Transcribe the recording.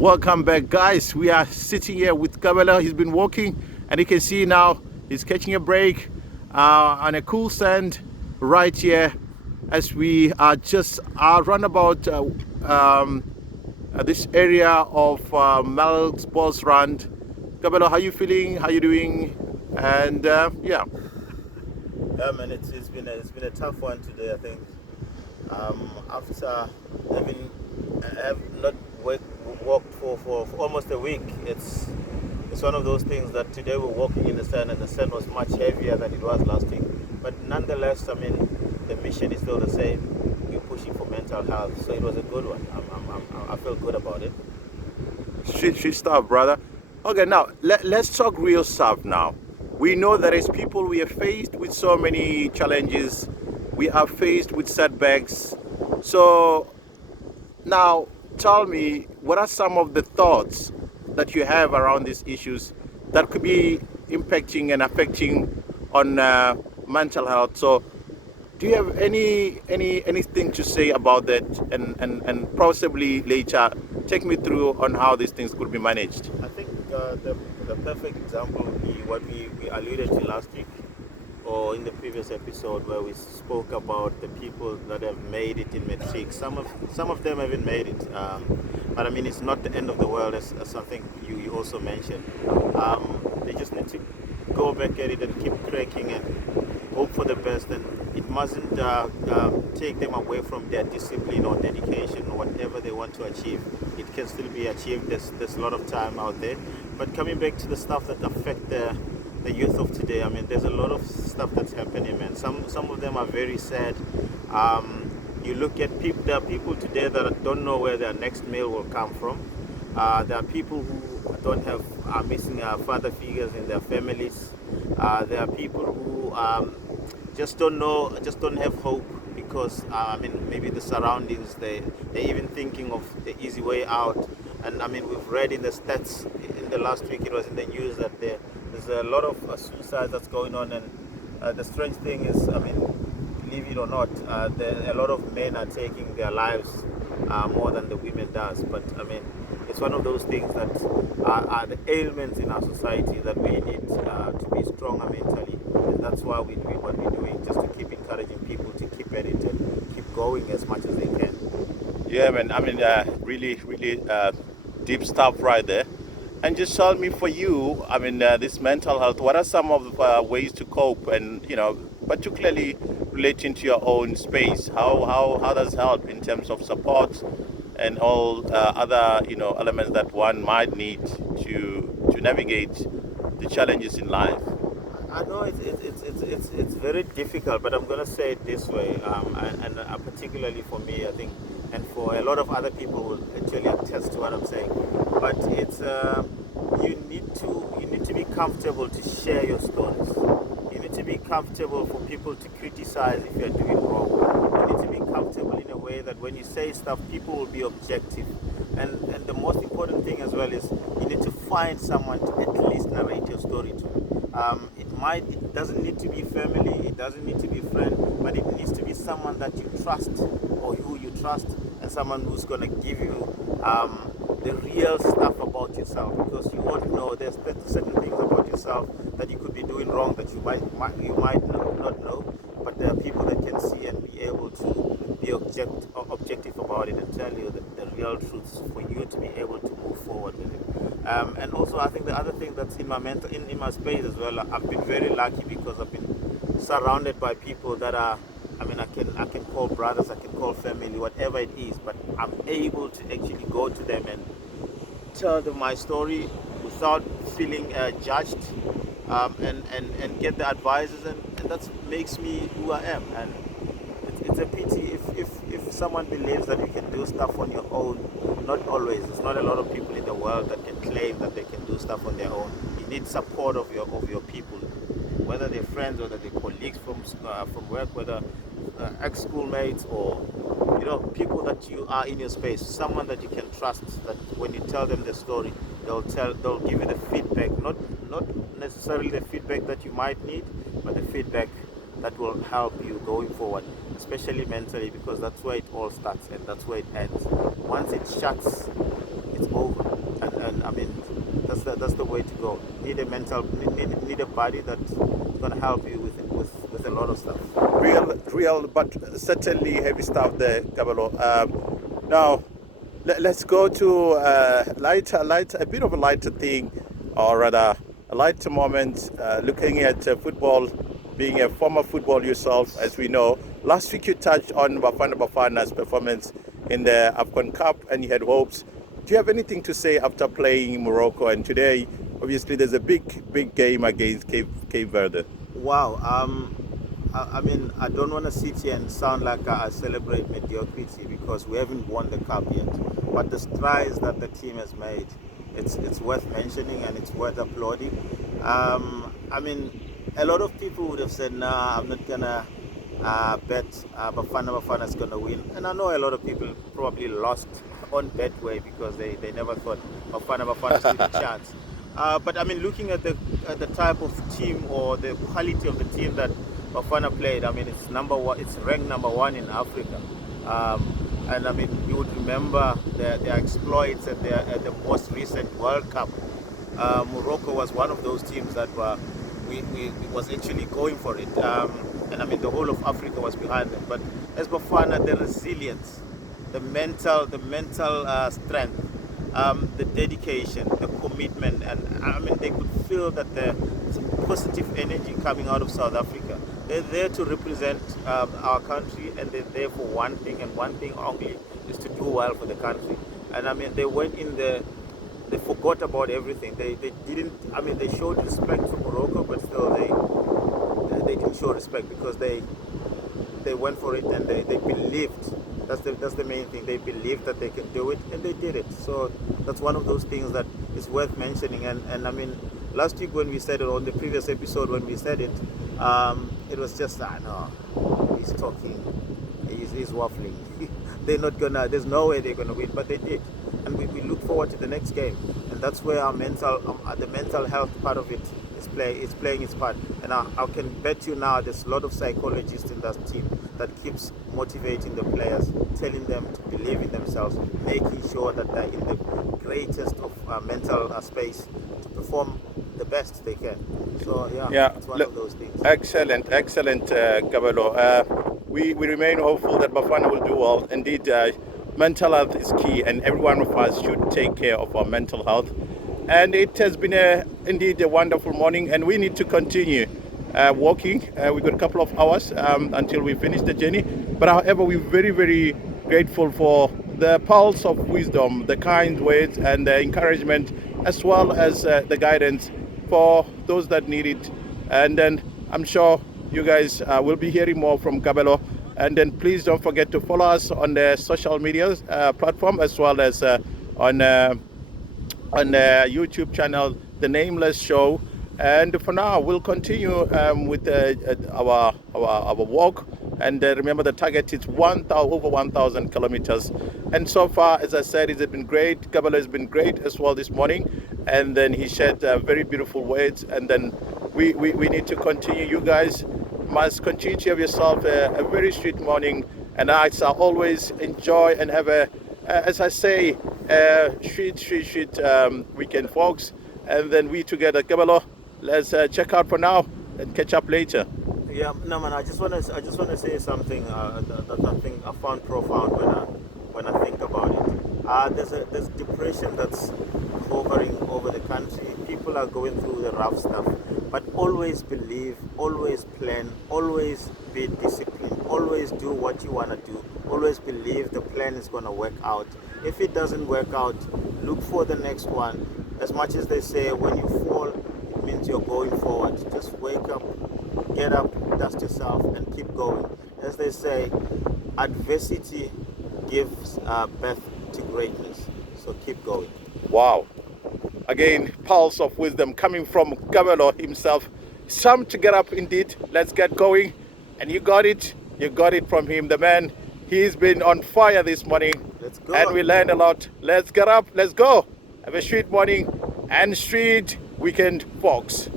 Welcome back, guys. We are sitting here with Kabela. He's been walking, and you can see now he's catching a break on a cool sand right here as we are just round about this area of Mel's Balls Rand. Kabela, how you feeling? How you doing? And yeah. Yeah, man, it's been a tough one today. I think after having have not walked for almost a week, it's one of those things that today we're walking in the sand, and the sand was much heavier than it was last week. But nonetheless, I mean, the mission is still the same. We're pushing for mental health, so it was a good one. I feel good about it. Street stuff, brother. Okay, now let's talk real stuff now. We know that as people, we are faced with so many challenges. We are faced with setbacks. So now tell me, what are some of the thoughts that you have around these issues that could be impacting and affecting on mental health? So do you have anything to say about that, and possibly later take me through on how these things could be managed? I think the perfect example would be what we alluded to last week or in the previous episode, where we spoke about the people that have made it in matric. Some of them haven't made it, but I mean, it's not the end of the world, as something you also mentioned. They just need to go back at it and keep cracking and hope for the best, and it mustn't take them away from their discipline or dedication or whatever they want to achieve. It can still be achieved. There's a lot of time out there. But coming back to the stuff that affect the youth of today, I mean, there's a lot of stuff that's happening, man. Some of them are very sad. You look at people. There are people today that don't know where their next meal will come from. There are people who are missing father figures in their families. There are people who just don't have hope because I mean, maybe the surroundings, they're even thinking of the easy way out. And I mean, we've read in the stats in the last week, it was in the news, that there's a lot of suicide that's going on. And the strange thing is, I mean, believe it or not, a lot of men are taking their lives more than the women does. But I mean, it's one of those things that are the ailments in our society that we need to be stronger mentally, and that's why we do what we're doing, just to keep encouraging people to keep at it and keep going as much as they can. Yeah, man. I mean, really deep stuff right there. And just tell me, for you, I mean, this mental health, what are some of the ways to cope, and particularly relating to your own space? How does help in terms of support and all other elements that one might need to navigate the challenges in life? I know it's very difficult, but I'm gonna say it this way, and particularly for me, I think, and for a lot of other people will actually attest to what I'm saying. But it's you need to be comfortable to share your stories. You need to be comfortable for people to criticize if you're doing wrong. You need to be comfortable in a way that when you say stuff, people will be objective. And the most important thing as well is you need to find someone to at least narrate your story to. It doesn't need to be family, it doesn't need to be friend, but it needs to be someone that you trust, or who you trust, and someone who's gonna give you the real stuff about yourself, because you won't know. There's certain things about yourself that you could be doing wrong that you might not know, but there are people that can see and be able to be objective about it and tell you the real truths for you to be able to move forward with it. And also, I think the other thing that's in my in my space as well, I've been very lucky because I've been surrounded by people that are, I mean, I can call brothers, I can call family, whatever it is, but I'm able to actually go to them and tell them my story without feeling judged, and get the advices, and that makes me who I am. And it's a pity if someone believes that you can do stuff on your own. Not always. There's not a lot of people in the world that can claim that they can do stuff on their own. You need support of your people, whether they're friends, whether they're colleagues from work, whether ex-schoolmates, or people that you are in your space, someone that you can trust, that when you tell them the story, they'll give you the feedback, not necessarily the feedback that you might need, but the feedback that will help you going forward, especially mentally, because that's where it all starts and that's where it ends. Once it shuts, it's over. and I mean that's the way to go. Need a body that's gonna help you with a lot of stuff. Real, but certainly heavy stuff there, Kabalo. Now, let's go to a bit of a lighter thing, or rather a lighter moment. Looking at football, being a former football yourself, as we know. Last week you touched on Bafana's performance in the AFCON Cup, and you had hopes. Do you have anything to say after playing in Morocco? And today, obviously, there's a big game against Cape Verde. Wow. I mean, I don't want to sit here and sound like I celebrate mediocrity because we haven't won the cup yet. But the strides that the team has made, it's worth mentioning and it's worth applauding. I mean, a lot of people would have said, "Nah, I'm not gonna bet Bafana's gonna win." And I know a lot of people probably lost on Betway because they never thought Bafana stood a chance. But I mean, looking at the type of team or the quality of the team that Bafana played, I mean, it's ranked number 1 in Africa. And I mean, you would remember their exploits at the most recent World Cup. Morocco was one of those teams that was actually going for it. And I mean, the whole of Africa was behind them. But as Bafana, the resilience, the mental strength, the dedication, the commitment, and I mean, they could feel that there's some positive energy coming out of South Africa. They're there to represent our country, and they're there for one thing and one thing only, is to do well for the country. And I mean, they went in there, they forgot about everything. They didn't, I mean, they showed respect for Morocco, but still they didn't show respect because they went for it and they believed. That's the main thing. They believed that they can do it, and they did it. So that's one of those things that is worth mentioning. And I mean, last week when we said it, on the previous episode when we said it, it was just, no, he's talking, he's waffling. They're not gonna. There's no way they're gonna win, but they did. And we look forward to the next game, and that's where our the mental health part of it is playing its part. And I can bet you now, there's a lot of psychologists in that team that keeps motivating the players, telling them to believe in themselves, making sure that they're in the greatest of mental space to perform the best they can. So yeah, it's one of those things. Excellent, Kabalo. We remain hopeful that Bafana will do well. Indeed, mental health is key, and every one of us should take care of our mental health. And it has been indeed a wonderful morning, and we need to continue walking. We've got a couple of hours until we finish the journey. But however, we're very, very grateful for the pulse of wisdom, the kind words and the encouragement, as well as the guidance for those that need it. And then I'm sure you guys will be hearing more from Kabalo. And then please don't forget to follow us on the social media platform, as well as on the YouTube channel, The Nameless Show. And for now, we'll continue with our walk. And remember, the target is over 1,000 kilometers. And so far, as I said, it's been great. Kabalo has been great as well this morning. And then he shared very beautiful words. And then we need to continue. You guys must continue to have yourself a very sweet morning. And I always enjoy and have as I say, sweet weekend, folks. And then we together, Kabalo, let's check out for now and catch up later. Yeah, no man, I just wanna say something that I think I found profound when I think about it. There's depression that's hovering over the country. People are going through the rough stuff, but always believe, always plan, always be disciplined, always do what you wanna do. Always believe the plan is gonna work out. If it doesn't work out, look for the next one. As much as they say, when you fall, it means you're going forward. Just wake up, get up, dust yourself, and keep going. As they say, adversity gives birth to greatness. So keep going. Wow. Again, pulse of wisdom coming from Kabalo himself. Some to get up indeed. Let's get going. And you got it. You got it from him. The man, he's been on fire this morning. Let's go. And we learned a lot. Let's get up. Let's go. Have a sweet morning and sweet weekend, folks.